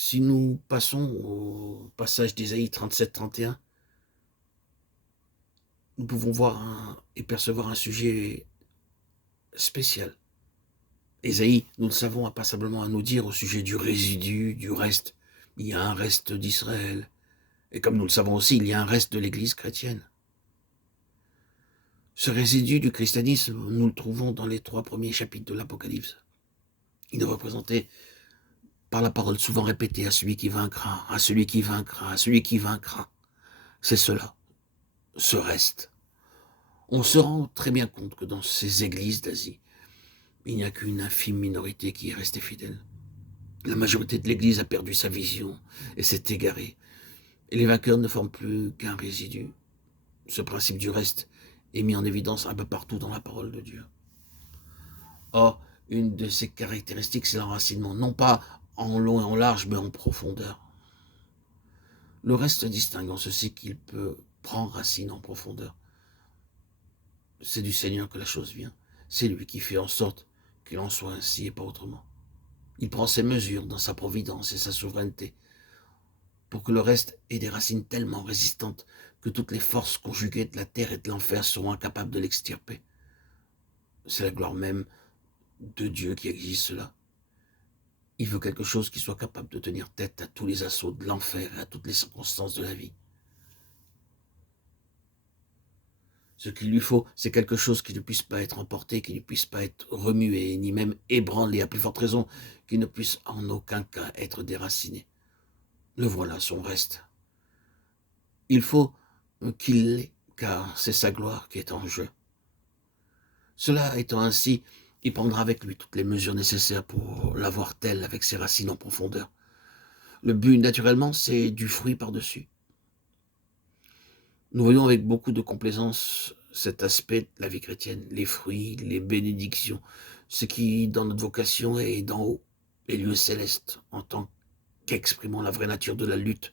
Si nous passons au passage d'Ésaïe 37-31, nous pouvons voir et percevoir un sujet spécial. Ésaïe, nous le savons, n'a pas simplement à nous dire au sujet du résidu, du reste. Il y a un reste d'Israël. Et comme nous le savons aussi, il y a un reste de l'Église chrétienne. Ce résidu du christianisme, nous le trouvons dans les 3 premiers chapitres de l'Apocalypse. Il est représenté par la parole souvent répétée à celui qui vaincra, à celui qui vaincra, à celui qui vaincra. C'est cela, ce reste. On se rend très bien compte que dans ces églises d'Asie, il n'y a qu'une infime minorité qui est restée fidèle. La majorité de l'église a perdu sa vision et s'est égarée. Et les vainqueurs ne forment plus qu'un résidu. Ce principe du reste est mis en évidence un peu partout dans la parole de Dieu. Or, une de ses caractéristiques, c'est l'enracinement, non pas en long et en large, mais en profondeur. Le reste distingue en ceci qu'il peut prendre racine en profondeur. C'est du Seigneur que la chose vient. C'est lui qui fait en sorte qu'il en soit ainsi et pas autrement. Il prend ses mesures dans sa providence et sa souveraineté pour que le reste ait des racines tellement résistantes que toutes les forces conjuguées de la terre et de l'enfer seront incapables de l'extirper. C'est la gloire même de Dieu qui exige cela. Il veut quelque chose qui soit capable de tenir tête à tous les assauts de l'enfer et à toutes les circonstances de la vie. Ce qu'il lui faut, c'est quelque chose qui ne puisse pas être emporté, qui ne puisse pas être remué, ni même ébranlé, à plus forte raison, qui ne puisse en aucun cas être déraciné. Le voilà, son reste. Il faut qu'il l'ait, car c'est sa gloire qui est en jeu. Cela étant ainsi, il prendra avec lui toutes les mesures nécessaires pour l'avoir telle avec ses racines en profondeur. Le but, naturellement, c'est du fruit par-dessus. Nous voyons avec beaucoup de complaisance cet aspect de la vie chrétienne, les fruits, les bénédictions, ce qui, dans notre vocation, est d'en haut, les lieux célestes, en tant qu'exprimant la vraie nature de la lutte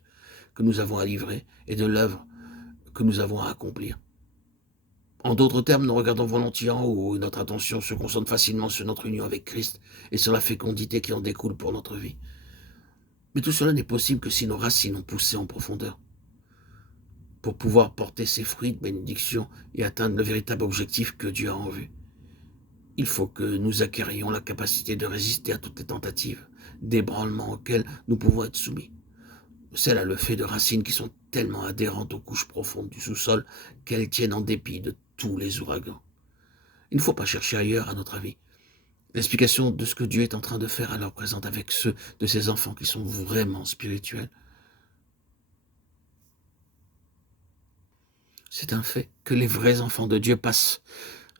que nous avons à livrer et de l'œuvre que nous avons à accomplir. En d'autres termes, nous regardons volontiers en haut et notre attention se concentre facilement sur notre union avec Christ et sur la fécondité qui en découle pour notre vie. Mais tout cela n'est possible que si nos racines ont poussé en profondeur. Pour pouvoir porter ses fruits de bénédiction et atteindre le véritable objectif que Dieu a en vue. Il faut que nous acquérions la capacité de résister à toutes les tentatives d'ébranlement auxquelles nous pouvons être soumis. C'est là le fait de racines qui sont tellement adhérentes aux couches profondes du sous-sol qu'elles tiennent en dépit de tous les ouragans. Il ne faut pas chercher ailleurs, à notre avis, l'explication de ce que Dieu est en train de faire à l'heure présente avec ceux de ses enfants qui sont vraiment spirituels. C'est un fait que les vrais enfants de Dieu passent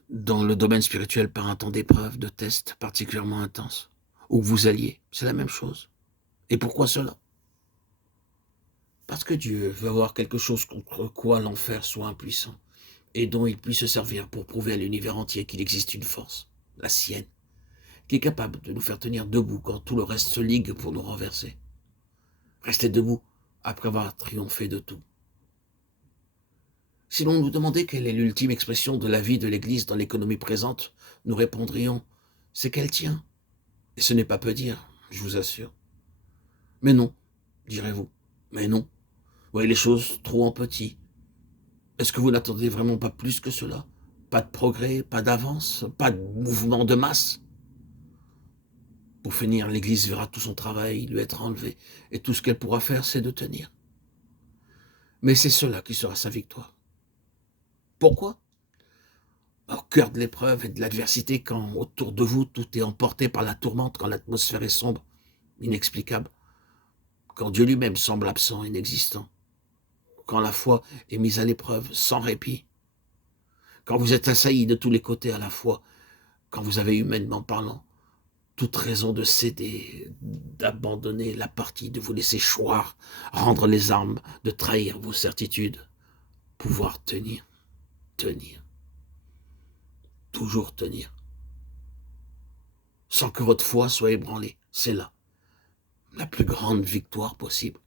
dans le domaine spirituel par un temps d'épreuve, de tests particulièrement intense. Où vous alliez, c'est la même chose. Et pourquoi cela? Parce que Dieu veut avoir quelque chose contre quoi l'enfer soit impuissant et dont il puisse se servir pour prouver à l'univers entier qu'il existe une force, la sienne, qui est capable de nous faire tenir debout quand tout le reste se ligue pour nous renverser. Rester debout après avoir triomphé de tout. Si l'on nous demandait quelle est l'ultime expression de la vie de l'Église dans l'économie présente, nous répondrions « c'est qu'elle tient ». Et ce n'est pas peu dire, je vous assure. Mais non, direz-vous. Mais non. Vous voyez les choses trop en petit. Est-ce que vous n'attendez vraiment pas plus que cela? Pas de progrès, pas d'avance, pas de mouvement de masse? Pour finir, l'Église verra tout son travail lui être enlevé, et tout ce qu'elle pourra faire, c'est de tenir. Mais c'est cela qui sera sa victoire. Pourquoi? Au cœur de l'épreuve et de l'adversité, quand autour de vous tout est emporté par la tourmente, quand l'atmosphère est sombre, inexplicable, quand Dieu lui-même semble absent, inexistant, quand la foi est mise à l'épreuve sans répit, quand vous êtes assailli de tous les côtés à la fois, quand vous avez humainement parlant toute raison de céder, d'abandonner la partie, de vous laisser choir, rendre les armes, de trahir vos certitudes, pouvoir tenir, tenir, toujours tenir, sans que votre foi soit ébranlée. C'est là la plus grande victoire possible.